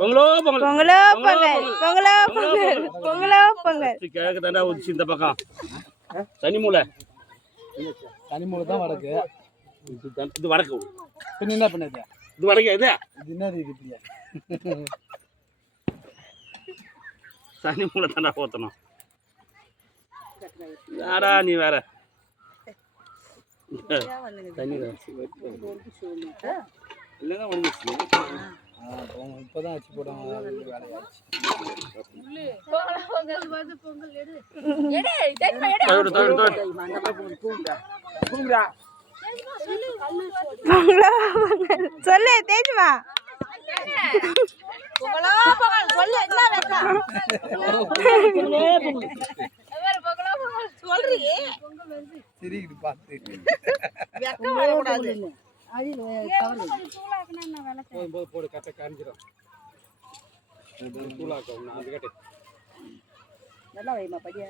பொங்கலோ பொங்கல் பொங்கலோ பொங்கல் பொங்கலோ பொங்கல் பொங்கலோ பொங்கல் கிழக்கு தாண்டா உதிச்சு இந்த பக்கம் சனி மூலை தான் வடக்கு. இது வடக்கு. பின்ன என்ன பண்ணது? இது வடக்கு. இது என்னது இது? சனி மூலை தாண்டா போத்தணும். யாரா நீ வேற தண்ணி இல்லைன்னா வந்துச்சு. இப்போதான் வச்சு போடுவாங்க. வேலையாச்சு. சொல்லு தேஜ்மா. போடு கட்ட காஞ்சிடும். தூளாக்க அது கட்டு நல்லா வைமா படியா